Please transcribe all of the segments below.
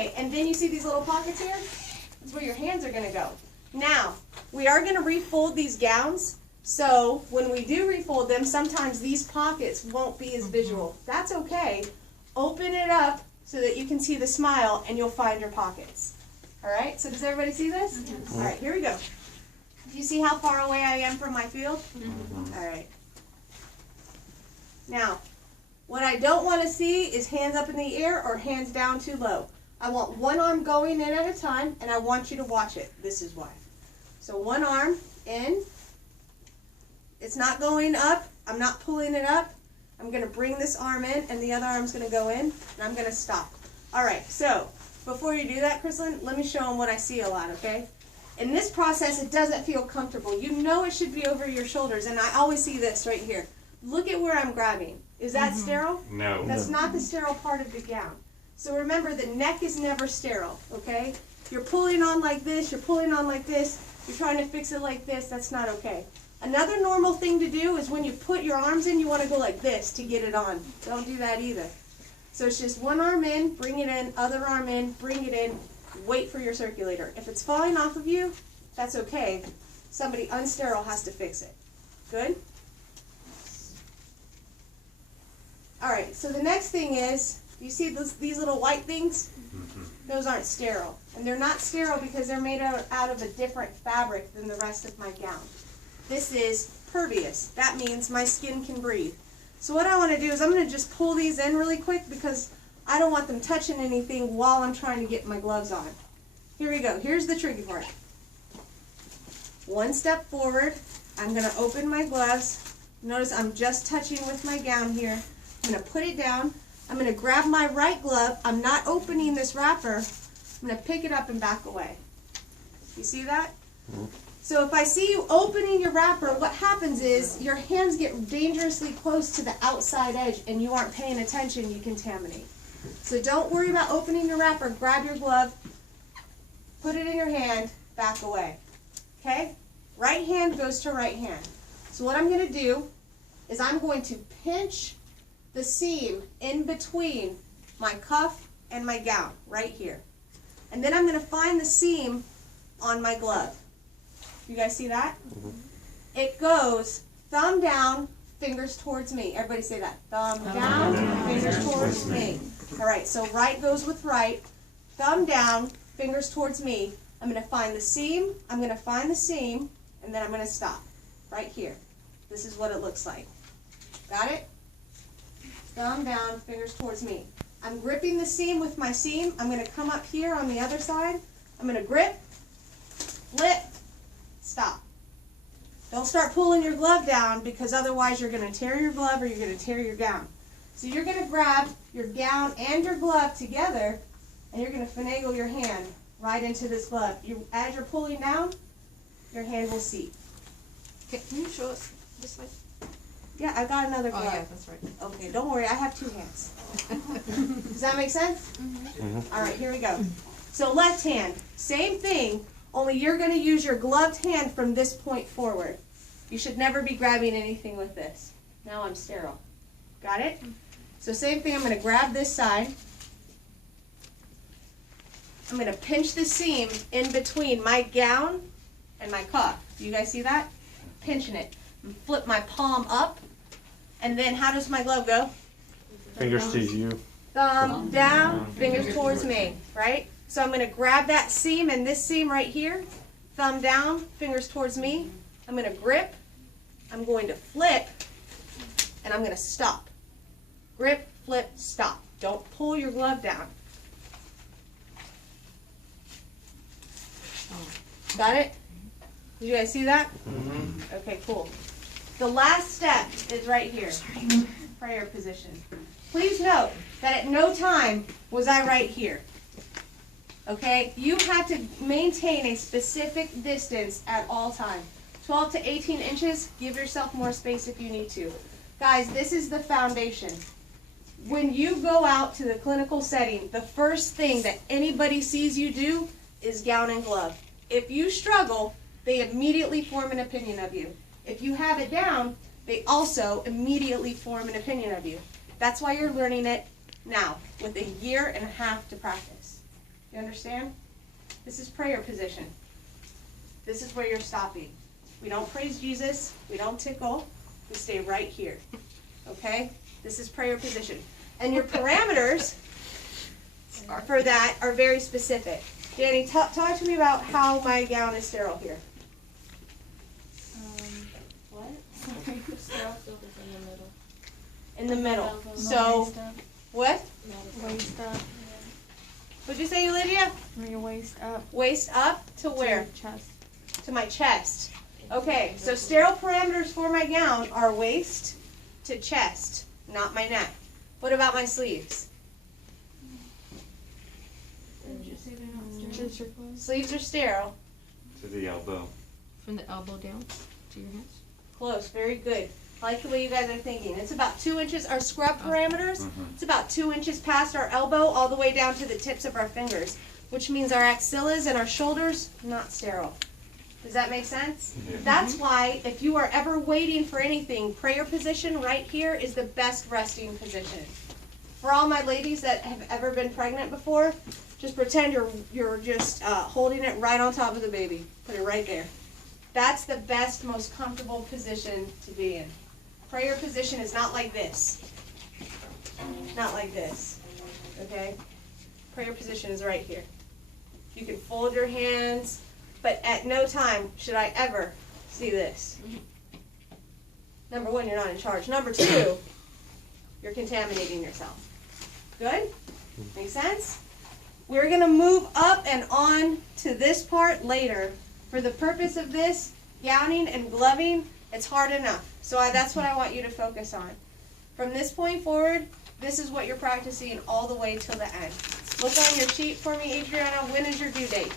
Okay, and then you see these little pockets here? That's where your hands are gonna go. Now, we are gonna refold these gowns, so when we do refold them, sometimes these pockets won't be as visual. That's okay. Open it up so that you can see the smile and you'll find your pockets. All right, so does everybody see this? Mm-hmm. All right, here we go. Do you see how far away I am from my field? Mm-hmm. All right. Now, what I don't want to see is hands up in the air or hands down too low. I want one arm going in at a time, and I want you to watch it. This is why. So one arm in. It's not going up. I'm not pulling it up. I'm going to bring this arm in, and the other arm's going to go in, and I'm going to stop. All right, so before you do that, Chrislyn, let me show them what I see a lot, okay? In this process, it doesn't feel comfortable. You know it should be over your shoulders, and I always see this right here. Look at where I'm grabbing. Is that sterile? No. That's not the sterile part of the gown. So remember, the neck is never sterile, okay? You're pulling on like this, you're pulling on like this, you're trying to fix it like this, that's not okay. Another normal thing to do is when you put your arms in, you want to go like this to get it on. Don't do that either. So it's just one arm in, bring it in, other arm in, bring it in, wait for your circulator. If it's falling off of you, that's okay. Somebody unsterile has to fix it. Good? All right, so the next thing is, you see these little white things? Those aren't sterile. And they're not sterile because they're made out of a different fabric than the rest of my gown. This is pervious. That means my skin can breathe. So what I want to do is I'm going to just pull these in really quick because I don't want them touching anything while I'm trying to get my gloves on. Here we go. Here's the tricky part. One step forward. I'm going to open my gloves. Notice I'm just touching with my gown here. I'm going to put it down. I'm going to grab my right glove. I'm not opening this wrapper. I'm going to pick it up and back away. You see that? So if I see you opening your wrapper, what happens is your hands get dangerously close to the outside edge and you aren't paying attention, you contaminate. So don't worry about opening your wrapper. Grab your glove, put it in your hand, back away. Okay? Right hand goes to right hand. So what I'm going to do is I'm going to pinch the seam in between my cuff and my gown, right here. And then I'm going to find the seam on my glove. You guys see that? Mm-hmm. It goes thumb down, fingers towards me. Everybody say that. Thumb down, fingers towards me. All right, so right goes with right. Thumb down, fingers towards me. I'm going to find the seam. I'm going to find the seam, and then I'm going to stop right here. This is what it looks like. Got it? Thumb down, fingers towards me. I'm gripping the seam with my seam. I'm going to come up here on the other side. I'm going to grip, flip, stop. Don't start pulling your glove down because otherwise you're going to tear your glove or you're going to tear your gown. So you're going to grab your gown and your glove together and you're going to finagle your hand right into this glove. As you're pulling down, your hand will seat. Okay, can you show us this way? Yeah, I got another glove. Oh yeah, that's right. Okay, don't worry, I have two hands. Does that make sense? Mm-hmm. All right, here we go. So left hand, same thing, only you're going to use your gloved hand from this point forward. You should never be grabbing anything with this. Now I'm sterile. Got it? So same thing, I'm going to grab this side. I'm going to pinch the seam in between my gown and my cuff. Do you guys see that? Pinching it. And flip my palm up. And then how does my glove go? Fingers to you. Thumb down, fingers towards me, right? So I'm going to grab that seam and this seam right here. Thumb down, fingers towards me. I'm going to grip. I'm going to flip. And I'm going to stop. Grip, flip, stop. Don't pull your glove down. Got it? Did you guys see that? Mm-hmm. Okay, cool. The last step is right here. Prayer position. Please note that at no time was I right here. Okay? You have to maintain a specific distance at all times. 12 to 18 inches, give yourself more space if you need to. Guys, this is the foundation. When you go out to the clinical setting, the first thing that anybody sees you do is gown and glove. If you struggle, they immediately form an opinion of you. If you have it down, they also immediately form an opinion of you. That's why you're learning it now, with a year and a half to practice. You understand? This is prayer position. This is where you're stopping. We don't praise Jesus. We don't tickle. We stay right here. Okay? This is prayer position. And your parameters for that are very specific. Danny, talk to me about how my gown is sterile here. What? The sterile silk is in the middle. In the middle. Elbow. So, what? Waist up. What'd you say, Olivia? Bring your waist up. Waist up to where? To your chest. To my chest. Okay, so sterile parameters for my gown are waist to chest, not my neck. What about my sleeves? Sleeves are sterile. To the elbow. From the elbow down to your hands. Close, very good. I like the way you guys are thinking. It's about 2 inches, our scrub parameters, it's about 2 inches past our elbow all the way down to the tips of our fingers, which means our axillas and our shoulders, not sterile. Does that make sense? Yeah. That's why if you are ever waiting for anything, prayer position right here is the best resting position. For all my ladies that have ever been pregnant before, just pretend you're just holding it right on top of the baby. Put it right there. That's the best, most comfortable position to be in. Prayer position is not like this. Not like this. Okay? Prayer position is right here. You can fold your hands, but at no time should I ever see this. Number one, you're not in charge. Number two, you're contaminating yourself. Good? Make sense? We're going to move up and on to this part later. For the purpose of this, gowning and gloving, it's hard enough. So that's what I want you to focus on. From this point forward, this is what you're practicing all the way till the end. Look on your sheet for me, Adriana. When is your due date?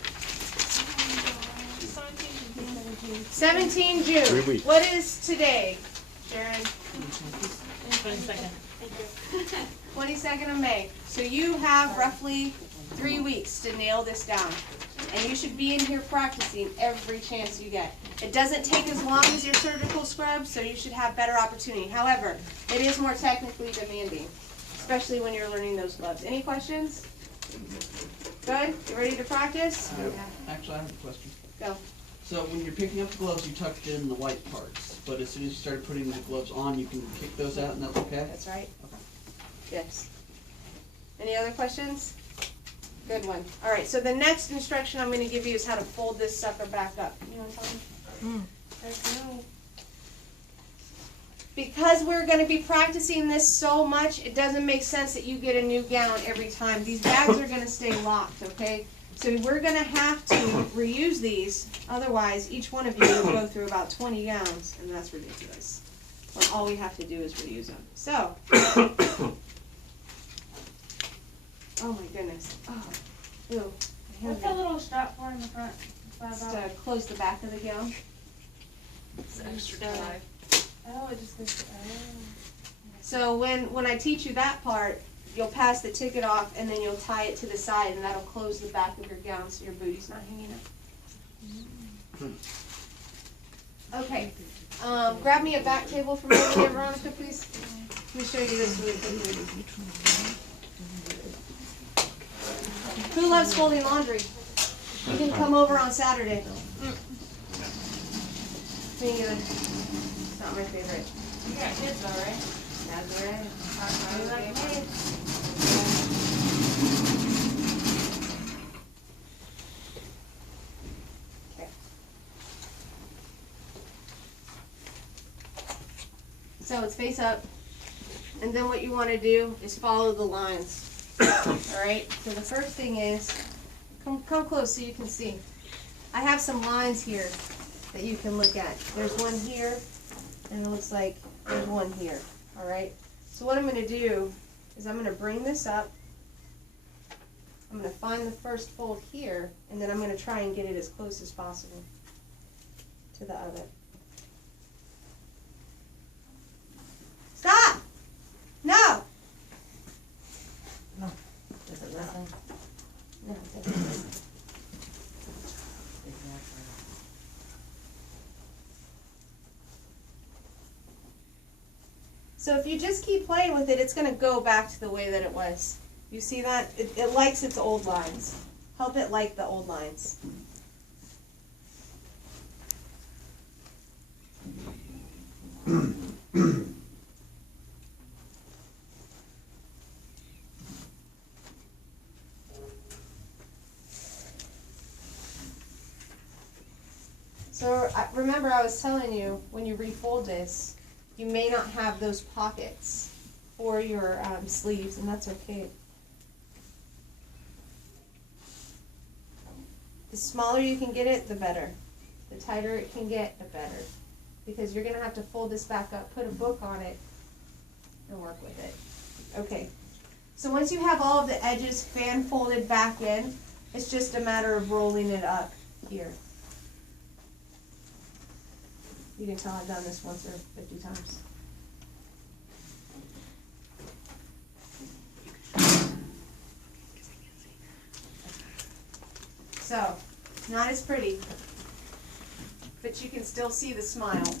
17 June. 3 weeks. What is today, Sharon? 22nd. 22nd of May. So you have roughly 3 weeks to nail this down. And you should be in here practicing every chance you get. It doesn't take as long as your surgical scrub, so you should have better opportunity. However, it is more technically demanding, especially when you're learning those gloves. Any questions? Good? You ready to practice? Actually, I have a question. Go. So when you're picking up the gloves, you tucked in the white parts, but as soon as you started putting the gloves on, you can kick those out, and that's okay? That's right. Okay. Yes. Any other questions? Good one. All right, so the next instruction I'm going to give you is how to fold this sucker back up. You want to tell me? Because we're going to be practicing this so much, it doesn't make sense that you get a new gown every time. These bags are going to stay locked, okay? So we're going to have to reuse these. Otherwise, each one of you will go through about 20 gowns, and that's ridiculous. When all we have to do is reuse them. So, oh my goodness. Oh, ew. What's that little strap for in the front? Just to close the back of the gown. It's extra dry. Oh, it just goes. So when I teach you that part, you'll pass the ticket off and then you'll tie it to the side and that'll close the back of your gown so your booty's not hanging up. Okay. Grab me a back table from over there, Veronica, please. Let me show you this really quickly. Who loves folding laundry? You can come over on Saturday. Me either. It's not my favorite. You got kids though, right? That's right. You like kids. Okay. So it's face up, and then what you want to do is follow the lines. Alright, so the first thing is, come close so you can see. I have some lines here that you can look at. There's one here, and it looks like there's one here. Alright, so what I'm going to do is I'm going to bring this up. I'm going to find the first fold here, and then I'm going to try and get it as close as possible to the other. Stop! No! Does it listen? No, it doesn't listen. So if you just keep playing with it, it's going to go back to the way that it was. You see that? It likes its old lines. help it like the old lines. So remember I was telling you, when you refold this, you may not have those pockets for your sleeves, and that's okay. The smaller you can get it, the better. The tighter it can get, the better. Because you're going to have to fold this back up, put a book on it, and work with it. Okay. So once you have all of the edges fan folded back in, it's just a matter of rolling it up here. You can tell I've done this once or 50 times. So, not as pretty, but you can still see the smile.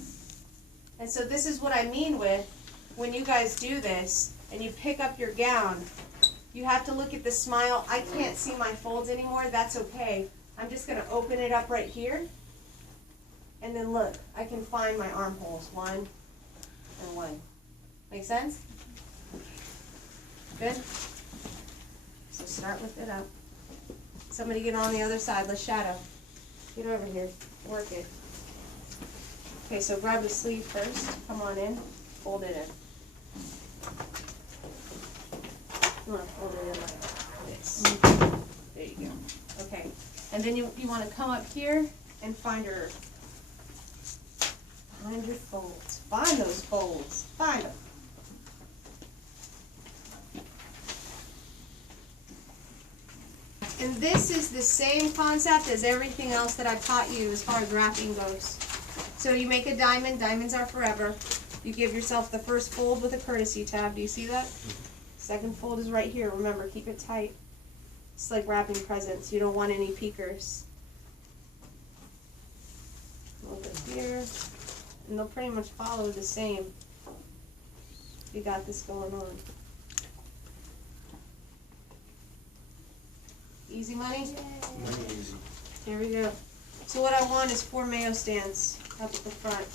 And so this is what I mean with, when you guys do this, and you pick up your gown, you have to look at the smile. I can't see my folds anymore, that's okay. I'm just gonna open it up right here, and then look, I can find my armholes, 1 and 1. Make sense? Good? So start with it up. Somebody get on the other side, let's shadow. Get over here, work it. Okay, so grab the sleeve first, come on in, fold it in. You want to fold it in like this. There you go. Okay, and then you want to come up here and find your folds. Find those folds. Find them. And this is the same concept as everything else that I've taught you as far as wrapping goes. So you make a diamond. Diamonds are forever. You give yourself the first fold with a courtesy tab. Do you see that? Second fold is right here. Remember, keep it tight. It's like wrapping presents. You don't want any peekers. A little bit here. And they'll pretty much follow the same. You got this going on. Easy money? Here we go. So what I want is 4 mayo stands up at the front.